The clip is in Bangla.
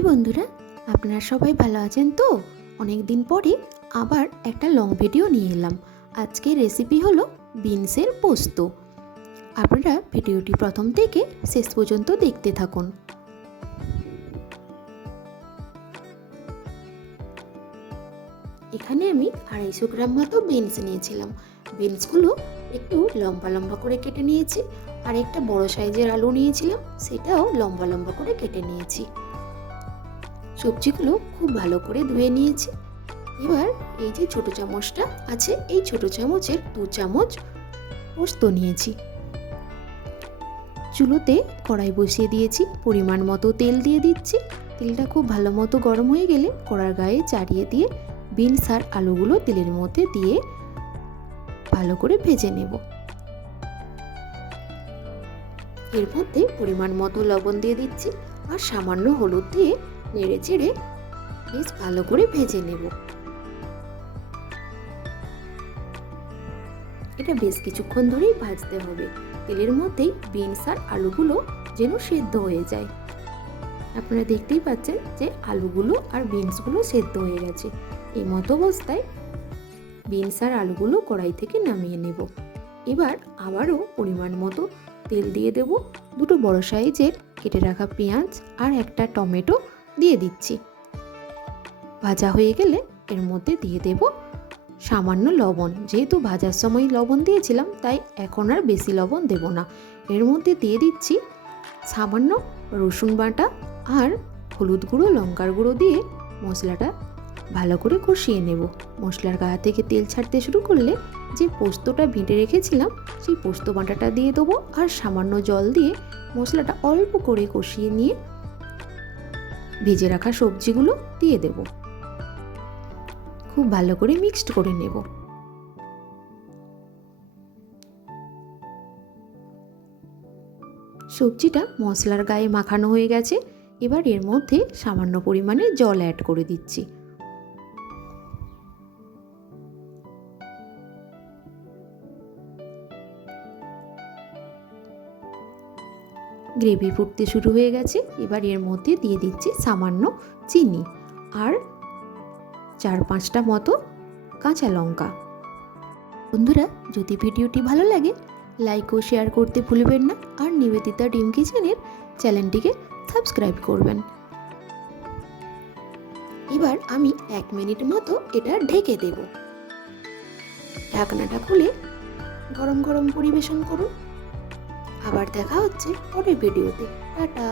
হাই বন্ধুরা, আপনারা সবাই ভালো আছেন তো? অনেক দিন পরে আবার একটা লং ভিডিও নিয়ে এলাম। আজকের রেসিপি হলো বিনসের পোস্ত। আপনারা ভিডিওটি প্রথম থেকে শেষ পর্যন্ত দেখতে থাকুন। এখানে আমি 250 গ্রাম মতো বিনস নিয়েছিলাম। বিনসগুলো একটু লম্বা লম্বা করে কেটে নিয়েছি, আর একটা বড় সাইজের আলু নিয়েছিলাম, সেটাও লম্বা লম্বা করে কেটে নিয়েছি। সবজিগুলো খুব ভালো করে ধুয়ে নিয়েছি। এবার এই যে ছোট চামচটা আছে, এই ছোট চামচের 2 চামচ পোস্ত নিয়েছি। চুলোতে কড়াই বসিয়ে দিয়েছি, পরিমাণ মতো তেল দিয়ে দিচ্ছি। তেলটা খুব ভালো মতো গরম হয়ে গেলে কড়ার গায়ে চাড়িয়ে দিয়ে বিনস আর আলুগুলো তেলের মধ্যে দিয়ে ভালো করে ভেজে নেব। এর মধ্যে পরিমাণ মতো লবণ দিয়ে দিচ্ছি আর সামান্য হলুদ দিয়ে নেড়ে চেড়ে বেশ ভালো করে ভেজে নেব। এটা বেশ কিছুক্ষণ ধরেই ভাজতে হবে। তেলের মধ্যেই বিনস আর আলুগুলো যেন সেদ্ধ হয়ে যায়। আপনারা দেখতেই পাচ্ছেন যে আলুগুলো আর বিনসগুলো সেদ্ধ হয়ে গেছে। এই মতো অবস্থায় বিনস আর আলুগুলো কড়াই থেকে নামিয়ে নেব। এবার আবারও পরিমাণ মতো তেল দিয়ে দেব। 2 বড় সাইজের কেটে রাখা পেঁয়াজ আর একটা টমেটো দিয়ে দিচ্ছি। ভাজা হয়ে গেলে এর মধ্যে দিয়ে দেব সামান্য লবণ। যেহেতু ভাজার সময় লবণ দিয়েছিলাম, তাই এখন আর বেশি লবণ দেব না। এর মধ্যে দিয়ে দিচ্ছি সামান্য রসুন বাটা আর হলুদ গুঁড়ো, লঙ্কার গুঁড়ো দিয়ে মশলাটা ভালো করে কষিয়ে নেব। মশলার গা থেকে তেল ছাড়তে শুরু করলে যে পোস্তটা বেটে রেখেছিলাম, সেই পোস্ত বাটাটা দিয়ে দেবো আর সামান্য জল দিয়ে মশলাটা অল্প করে কষিয়ে নিয়ে ভেজে রাখা সবজিগুলো দিয়ে দেব। খুব ভালো করে মিক্সড করে নেব। সবজিটা মশলার গায়ে মাখানো হয়ে গেছে। এবার এর মধ্যে সামান্য পরিমাণে জল অ্যাড করে দিচ্ছি। গ্রেভি ফুটতে শুরু হয়ে গেছে। এবার এর মধ্যে দিয়ে দিচ্ছি সামান্য চিনি আর 4-5টা মতো কাঁচা লঙ্কা। বন্ধুরা, যদি ভিডিওটি ভালো লাগে লাইক ও শেয়ার করতে ভুলবেন না, আর নিবেদিতা ডিম কিচেনের চ্যানেলটিকে সাবস্ক্রাইব করবেন। এবার আমি 1 মিনিট মতো এটা ঢেকে দেব। ঢাকনাটা খুলে গরম গরম পরিবেশন করুন। আবার দেখা হচ্ছে পরের ভিডিওতে। টাটা।